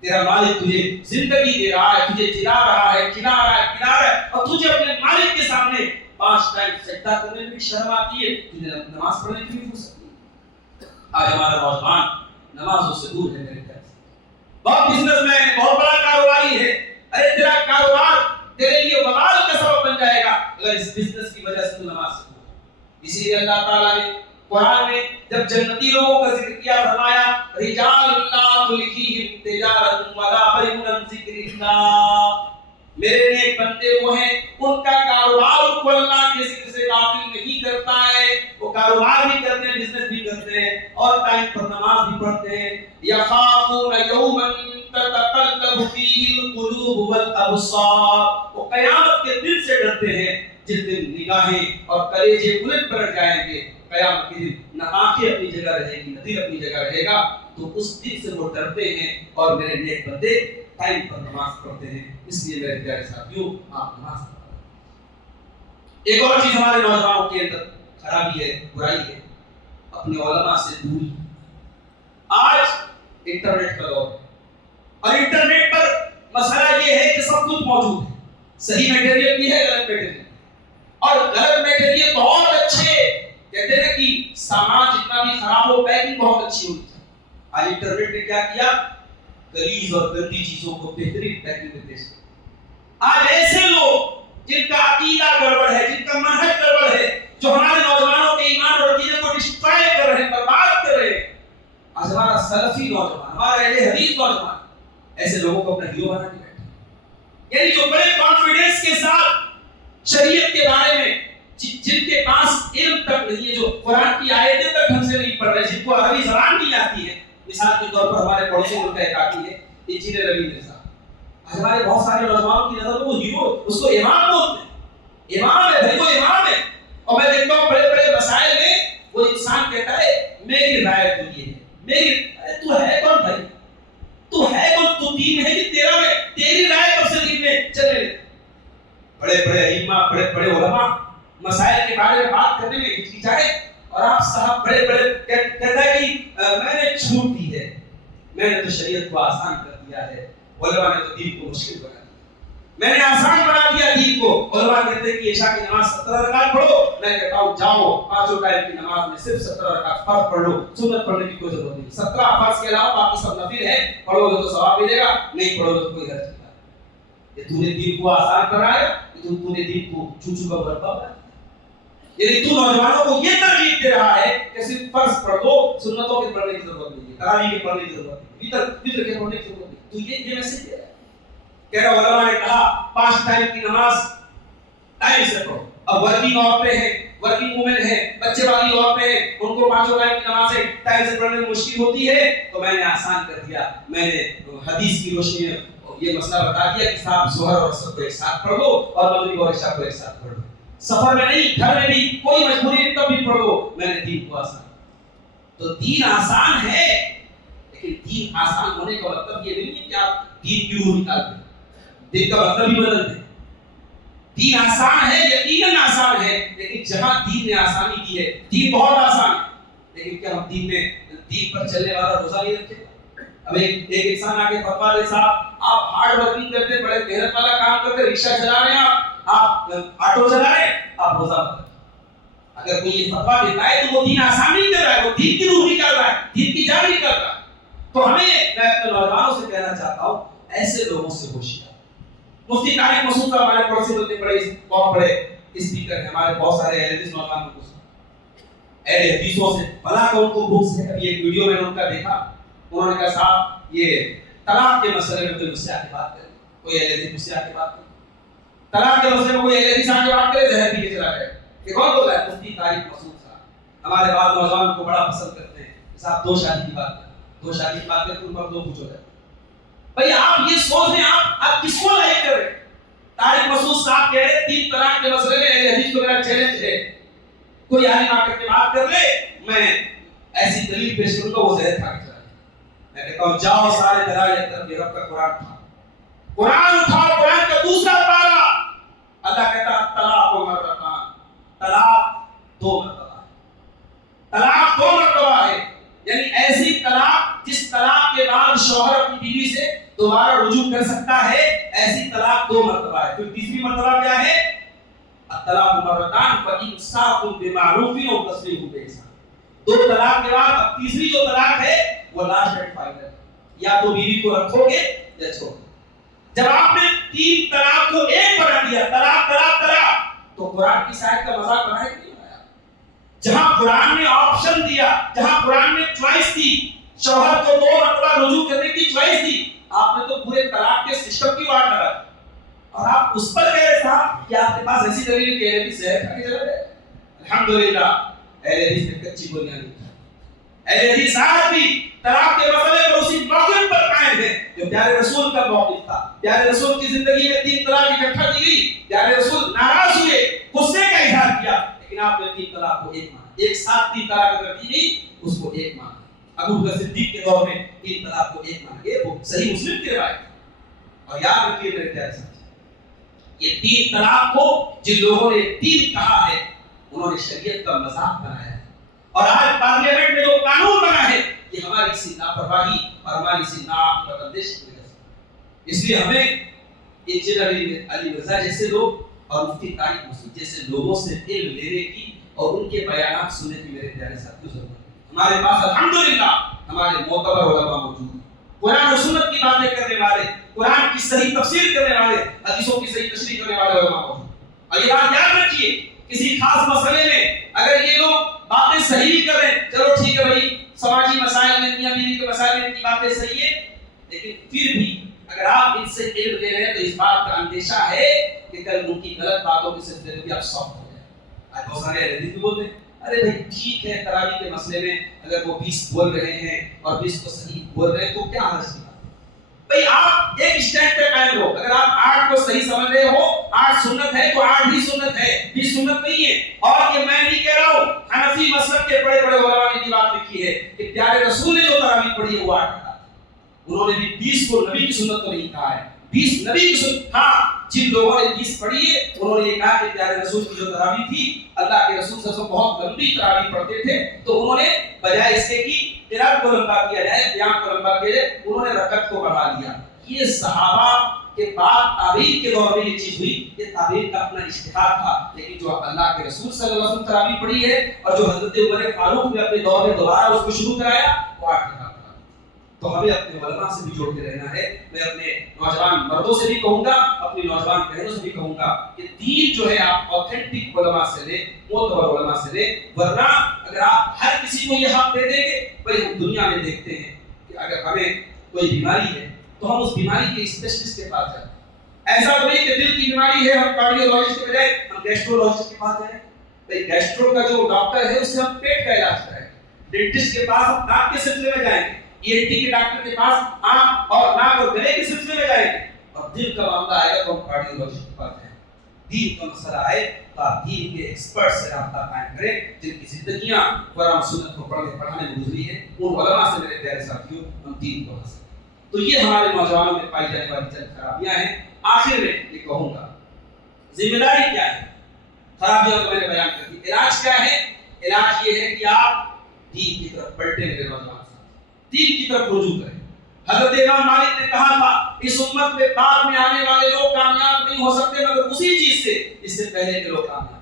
تیرا مالک تجھے زندگی دے رہا ہے، تجھے جلا رہا ہے، کھلا رہا ہے، اور تجھے اپنے مالک کے سامنے 5 ٹائم سجدہ کرنے میں بھی شرم آتی ہے، تجھے نماز پڑھنے کی بھی فرصت نہیں ہے۔ آج ہمارا نوجوان نمازوں سے دور ہے میرے خیال سے۔ بہت بزنس مین، بہت بڑا کاروباری ہے، ارے تیرا کاروبار تیرے لیے وبال کا سبب بن جائے گا اگر اس بزنس کی وجہ سے تو نماز سے دور۔ اسی لیے اللہ تعالیٰ نے قرآن میں جب جنتی لوگوں کا ذکر کیا فرمایا رجال لا تلہیہم تجارۃ ولا بیع عن ذکر اللہ، میرے نیک بندے وہ ہیں ان کا کاروبار ان کو اللہ کے ذکر سے غافل نہیں کرتا ہے، وہ کاروبار بھی کرتے ہیں، بزنس بھی کرتے ہیں، اور ٹائم پر نماز بھی پڑھتے ہیں۔ یخافون یوما تتقلب فیہ القلوب والابصار، وہ قیامت کے دن سے ڈرتے ہیں جس دن نگاہیں اور کلیجے الٹ پلٹ جائیں گے۔ قیامت کے دن نہ آنکھیں اپنی جگہ رہے گی نہ دل اپنی جگہ رہے گا، تو اس دن سے وہ ڈرتے ہیں، اور میرے نیک بندے ٹائم پر نماز پڑھتے ہیں۔ اس لیے میرے پیارے ساتھیوں آپ نماز پڑھیں۔ ایک اور چیز ہمارے نوجوانوں کے اندر خرابی ہے، برائی ہے، اپنے علماء سے دوری۔ آج انٹرنیٹ کا دور ہے، اور انٹرنیٹ پر مسئلہ یہ ہے کہ سب کچھ موجود ہے، صحیح میٹیریل بھی ہے، غلط میٹیریل، اور غلط میٹیریل بہت اچھے، کہتے ہیں کہ سامان جتنا بھی خراب ہو پیکنگ بہت اچھی ہوتی ہے۔ آج انٹرنیٹ نے کیا کیا؟ غلیظ اور گندی چیزوں کو بہترین پیکنگ میں پیش کیا۔ آج ایسے لوگ جن کا عقیدہ گڑبڑ ہے، جن کا منہج گڑبڑ ہے، جو ہمارے نوجوانوں کے ایمان اور عقیدے کو ڈسٹرائے کر رہے ہیں، برباد کر رہے ہیں، آج ہمارا سلفی نوجوان، ہمارا اہل حدیث نوجوان ایسے لوگوں کو اپنا ہیرو بنا کے بیٹھے، یعنی جو بڑے کانفیڈنس کے ساتھ شریعت کے بارے میں، جن کے پاس علم تک نہیں ہے، جو قرآن کی آیتیں تک ڈھنگ سے نہیں پڑھ رہے، جن کو عربی زبان نہیں آتی ہے۔ مثال کے طور پر ہمارے پڑوسی ملک کا ایک آدمی ہے انجینئر ربی مرزا، ہمارے بہت سارے نوجوانوں کی نظر میں وہ ہیرو، اس کو امام بولتے ہیں، امام ہے بھائی، وہ امام ہے، اور میں دیکھتا ہوں بڑے بڑے مسائل میں وہ انسان کہتا ہے میری رائے تو یہ ہے، میری، تو ہے کون بھائی؟ تو ہے کون؟ تو دین ہے کہ تیرا میں تیری رائے کب سے دین میں چلے؟ بڑے بڑے ائمہ، بڑے بڑے علماء مسائل کے بارے میں بات کرنے میں ہچکچائے، اور آپ صاحب بڑے بڑے کہتا ہے کہ میں نے چھوٹ دی ہے، میں نے تو شریعت کو آسان کر دیا ہے، علماء نے تو دین کو مشکل بنا دیا، میں نے آسان بنا دیا دین کو۔ علماء کہتے ہیں کہ عشاء کی نماز 17 رکعت پڑھو، میں کہتا ہوں جاؤ 5 ٹائم کی نماز میں صرف 17 رکعت فرض پڑھ لو، سنت پڑھنے کی کوئی ضرورت نہیں، 17 فرض کے علاوہ باقی سب نفل ہے، پڑھو گے تو ثواب ملے گا، نہیں پڑھو گے تو کوئی حرج نہیں۔ یہ تو نے دین کو آسان کرایا، تو نے دین کو چوچو کا برپا بنا، یعنی تو نوجوانوں کو یہ ترغیب دے رہا ہے کہ صرف فرض پڑھ دو، سنتوں کے پڑھنے کی ضرورت نہیں ہے، تراویح کے پڑھنے کی ضرورت نہیں ہے، وتر کے پڑھنے کی ضرورت نہیں ہے۔ تو یہ میسج دے رہا ہے، کہہ رہا علماء نے کہا 5 ٹائم کی نماز ٹائم سے پڑھو۔ اب ورکنگ عورتیں ہیں، ورکنگ وومن ہیں، بچے والی عورتیں ہیں، ان کو 5 ٹائم کی نمازیں ٹائم سے پڑھنے میں مشکل ہوتی ہے، تو میں نے آسان کر دیا، میں نے حدیث کی روشنی میں یہ مسئلہ بتا دیا کہ صاحب ظہر اور عصر کو ایک ساتھ پڑھ لو، اور مغرب اور عشاء کو ایک ساتھ پڑھ لو، سفر میں نہیں، گھر میں بھی کوئی مجبوری نہیں، تب بھی پڑھ لو، میں نے دین کو آسان۔ تو دین آسان ہے، لیکن دین آسان ہونے کا مطلب یہ نہیں ہے کہ آپ دین کی روح نکال دیں، دین کا مطلب ہی بدل دیں۔ دین آسان ہے، یقیناً آسان ہے، لیکن جہاں دین نے آسانی دی ہے، دین بہت آسان ہے، لیکن کیا ہم دین پر چلنے والا روزہ نہیں رکھتے؟ اب ایک انسان آگے فتوا دے صاحب آپ ہارڈ ورکنگ کرتے، بڑے محنت والا کام کرتے، رکشہ چلا رہے ہیں، آپ آٹو چلا رہے ہیں، آپ روزہ مت رکھیں۔ اگر کوئی یہ فتوا دیتا ہے تو وہ دین آسان نہیں کر رہا ہے، وہ دین کی روح نکال رہا ہے، دین کی جان نکال رہا ہے۔ تو ہمیں، میں اپنے نوجوانوں سے کہنا چاہتا ہوں، ایسے لوگوں سے ہوشیار۔ مفتی طارق مسعود صاحب ہمارے پڑوسی ملک کے بہت بڑے اسپیکر ہیں، ہمارے بہت سارے اہل حدیث نوجوان کو اہل حدیثوں سے بلا کر ان کو بکس ہے۔ ابھی ایک ویڈیو میں نے ان کا دیکھا، انہوں نے کہا صاحب یہ طلاق کے مسئلے میں کوئی مجھ سے آ کے بات کرے، کوئی اہل حدیث مجھ سے آ کے بات کرے، طلاق کے مسئلے میں کوئی اہل حدیث آ کے بات کرے، زہر پی کے چلا جائے۔ یہ کون بول رہا ہے؟ مفتی طارق مسعود صاحب۔ ہمارے بعض نوجوان کو بڑا پسند کرتے ہیں، صاحب 2 شادی کی بات کریں، 2 شادی کی بات کریں، ان پر 2 کچھ ہو جائے۔ بھائی آپ یہ سوچ رہے ہیں، آپ کس کو لائک کر رہے ہیں؟ طارق مسعود صاحب کہہ رہے 3 طلاق کے مسئلے میں اہل حدیث کو میرا چیلنج ہے، کوئی عالم آ کر کے بات کر لے، میں ایسی دلیل پیش کروں گا وہ زہر کھا کے چلا جائے۔ میں کہتا ہوں جاؤ سارے دلائل اختر یہ رب کا قرآن اٹھاؤ، قرآن اٹھاؤ، قرآن کا دوسرا پارہ، اللہ کہتا ہے طلاق و مرتان، طلاق 2 مرتبہ ہے، طلاق 2 مرتبہ ہے، یعنی ایسی طلاق جس طلاق کے بعد شوہر اپنی بیوی سے دوبارہ رجوع کر سکتا ہے، ایسی طلاق 2 مرتبہ ہے۔ پھر تیسری مرتبہ کیا ہے؟ الطلاق مرتان فإمساک بمعروف و تسریح بإحسان۔ 2 طلاق کے بعد اب تیسری جو طلاق ہے وہ لاسٹ اینڈ فائنل ہے، یا تو بیوی کو رکھو گے یا چھوڑو گے۔ جب آپ نے 3 طلاق کو ایک بنا دیا، طلاق طلاق طلاق، تو قرآن کی آیت کا مذاق بنایا کہ نہیں بنایا؟ جہاں قرآن نے آپشن دیا، جہاں قرآن نے چوائس دی، شوہر کو 2 مرتبہ رجوع کرنے کی چوائس دی، آپ نے تو پورے طلاق کے سسٹم کی بات لگا اور آپ اس پر کہہ رہے صاحب کہ آپ کے پاس ایسی دلیل کہہ رہے تھی زہر کھا کے چلا گئے۔ الحمدللہ اہل حدیث نے کچی گولیاں نہیں کھائی۔ اہل حدیث آج بھی طلاق کے مسئلے پر اسی موقف پر قائم ہے جو پیارے رسول کا موقف تھا۔ پیارے رسول کی زندگی میں 3 طلاق اکٹھا دی گئی، پیارے رسول ناراض ہوئے، غصے کا اظہار کیا، لیکن آپ نے 3 طلاق کو ایک مانا۔ ایک ساتھ 3 طلاق اگر دی گئی اس کو ایک مانا۔ ابو بکر صدیق کے دور میں 3 طلاق کو ایک مانا گیا، وہ صحیح مسلم کی روایت ہے۔ اور یاد رکھیے میرے پیارے ساتھی، یہ 3 طلاق کو جن لوگوں نے 3 کہا ہے انہوں نے شریعت کا مذاق بنایا ہے، اور آج پارلیمنٹ میں جو قانون بنا ہے یہ ہماری اسی لاپرواہی اور ہماری اسی ناعقل اندیشی کی وجہ سے۔ اس لیے ہمیں انجینئر علی مرزا جیسے لوگ اور مفتی طارق مسعود جیسے لوگوں سے علم لینے کی اور ان کے بیانات سننے کی میرے پیارے ساتھیوں ضرورت ہے۔ ہمارے پاس الحمدللہ ہمارے معتبر علماء موجود ہیں، قرآن و سنت کی باتیں کرنے والے، قرآن کی صحیح تفسیر کرنے والے، حدیثوں کی صحیح تشریح کرنے والے علماء موجود ہیں۔ اور یہ بات یاد رکھیے، کسی خاص مسئلے میں اگر یہ لوگ باتیں صحیح بھی کر رہے ہیں، چلو ٹھیک ہے بھائی، سماجی مسائل میں میاں بیوی کے مسائل میں ان کی باتیں صحیح ہے، لیکن پھر بھی اگر آپ ان سے علم لے رہے ہیں تو اس بات کا اندیشہ ہے کہ کل ان کی غلط باتوں کے سلسلے میں بھی آپ سخت ہو جائیں۔ آج بہت سارے اہل حدیث بھی بولتے ہیں ارے بھائی ٹھیک ہے تراویح کے مسئلے میں اگر وہ 20 بول رہے ہیں اور 20 کو صحیح بول رہے ہیں تو کیا حرج ہے بھائی، آپ ایک اسٹینڈ پہ قائم رہو۔ اگر آپ 8 کو صحیح سمجھ رہے ہو، 8 سنت ہے تو 8 ہی سنت ہے، 20 سنت نہیں ہے۔ اور یہ میں نہیں کہہ رہا ہوں، حنفی مسلک کے بڑے بڑے علماء نے یہ بات لکھی ہے کہ پیارے رسول نے جو تراویح پڑھی ہے وہ 8 رکعت، انہوں نے بھی 20 کو نبی کی سنت کو نہیں کہا ہے، 20 نبی کی سنت۔ ہاں جن لوگوں نے 20 پڑھی ہے انہوں نے یہ کہا کہ پیارے رسول کی جو تراویح تھی، اللہ کے رسول صلی اللہ علیہ وسلم بہت لمبی تراویح پڑھتے تھے، تو انہوں نے بجائے اس کے کہ قرات کو لمبا کیا جائے، قیام کو لمبا کیا جائے، انہوں نے رکعت کو بڑھا دیا۔ یہ صحابہ کے بعد تابعین کے دور میں یہ چیز ہوئی، یہ تابعین کا اپنا اجتہاد تھا، لیکن جو اللہ کے رسول صلی اللہ علیہ وسلم تراویح پڑھی ہے اور جو حضرت عمر فاروق نے اپنے دور میں دوبارہ اس کو شروع کرایا وہ 8 رکعت۔ تو ہمیں اپنے علماء سے بھی جوڑ کے رہنا ہے۔ میں اپنے نوجوان مردوں سے بھی کہوں گا، اپنی نوجوان بہنوں سے بھی کہوں گا کہ دین جو ہے آپ اوتھینٹک علماء سے لیں، معتبر علماء سے لیں، ورنہ اگر آپ ہر کسی کو یہ حق دے دیں گے، بھائی ہم دنیا میں دیکھتے ہیں کہ اگر ہمیں کوئی بیماری ہے تو ہم اس بیماری کے اسپیشلسٹ کے پاس جاتے ہیں۔ ایسا نہیں کہ دل کی بیماری ہے ہم کارڈیولوجسٹ کے بجائے ہم گیسٹرولوجسٹ کے پاس جائیں، بھائی گیسٹرو کا جو ڈاکٹر ہے اس سے ہم پیٹ کا علاج کرائیں، ڈینٹسٹ کے پاس ہم دانت کے سلسلے میں جائیں گے، ENT کے ڈاکٹر کے پاس آنکھ اور ناک اور گلے کے سلسلے میں جائیں گے، اور دل کا معاملہ آئے گا تو ہم کارڈیولوجسٹ کے پاس جائیں گے۔ دین کا مسئلہ آئے تو آپ دین کے ایکسپرٹ سے رابطہ قائم کریں جن کی زندگیاں قرآن سنت کو پڑھانے میں گزری ہے، ان علماء سے میرے پیارے ساتھیوں ہم دین کو حاصل۔ تو یہ ہمارے نوجوانوں میں پائی جانے والی چند خرابیاں ہیں۔ آخر میں یہ کہوں گا ذمہ داری کیا ہے، خرابیوں کو میں نے بیان کر دی، علاج کیا ہے؟ علاج یہ ہے کہ آپ دین کی طرف پلٹیں میرے نوجوان ساتھ، دین کی طرف رجوع کریں۔ حضرت امام مالک نے کہا تھا اس امت میں بعد میں آنے والے لوگ کامیاب نہیں ہو سکتے مگر اسی چیز سے جس سے پہلے کے لوگ کامیاب۔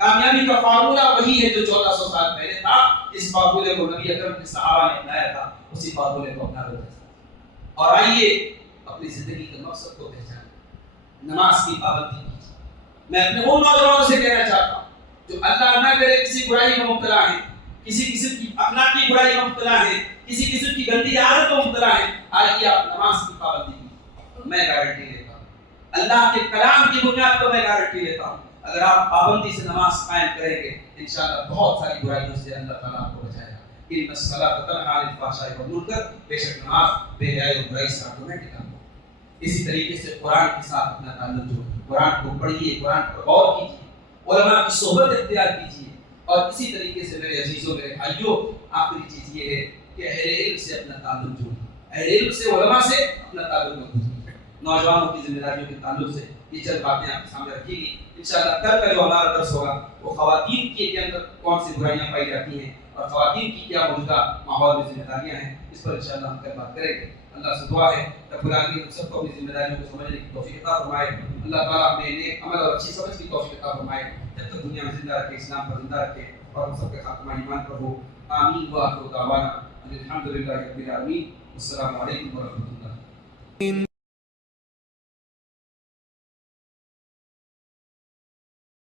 کامیابی کا فارمولہ وہی ہے جو 1400 سال پہلے تھا، اس فارمولے کو نبی اکرم کے صحابہ نے اپنایا تھا، اسی فارمولے کو اپنا لو۔ اور آئیے اپنی زندگی کے مقصد کو پہچانیں، نماز کی پابندی کیجیے۔ میں اپنے ان نوجوانوں سے کہنا چاہتا ہوں جو اللہ نہ کرے کسی برائی میں مبتلا ہیں، کسی قسم کی اخلاقی برائی میں مبتلا ہیں، کسی قسم کی گندی عادت میں مبتلا ہیں، آئیے آپ نماز کی پابندی کیجیے۔ میں گارنٹی لیتا ہوں، اللہ کے کلام کی بنیاد پر میں گارنٹی لیتا ہوں، اگر آپ پابندی سے نماز قائم کریں گے انشاءاللہ بہت ساری برائیوں سے اللہ تعالیٰ آپ کو بچائے گا۔ ان الصلاۃ تنہی عن الفحشاء والمنکر، بے شک نماز بے حیائی اور برائی سے آپ کو نہیں ٹکاتا۔ اسی طریقے سے قرآن کے ساتھ اپنا تعلق جوڑیے، قرآن کو پڑھیے، قرآن پر غور کیجیے، علماء کی صحبت اختیار کیجیے، اور اسی طریقے سے میرے عزیزوں میرے بھائیوں آخری چیز یہ ہے کہ اہل علم سے اپنا تعلق جوڑیے، اہل علم سے علماء سے اپنا تعلق مضبوط کیجیے۔ نوجوانوں کی ذمہ داریوں کے تعلق سے یہ چند باتیں آپ کے سامنے رکھی گئی۔ انشاءاللہ کل کا جو ہمارا درس ہوگا وہ خواتین کے اندر کون سی برائیاں پائی جاتی ہیں اور خواتین کی کیا موجودہ ماحول میں ذمہ داریاں ہیں، اس پر انشاءاللہ ہم کل بات کریں گے۔ اللہ سے دعا ہے رب العالمین ہم سب کو اپنی ذمہ داریوں کو سمجھنے کی توفیق عطا فرمائے۔ اللہ تعالیٰ ہمیں نیک عمل اور اچھی سمجھ کی توفیق عطا فرمائے، جب تک دنیا میں زندہ رکھے، اسلام پر زندہ رکھے، اور ہم سب کا خاتمہ ایمان پر ہو۔ آمین وآخر دعوانا الحمدللہ رب العالمین۔ السلام علیکم ورحمۃ اللہ۔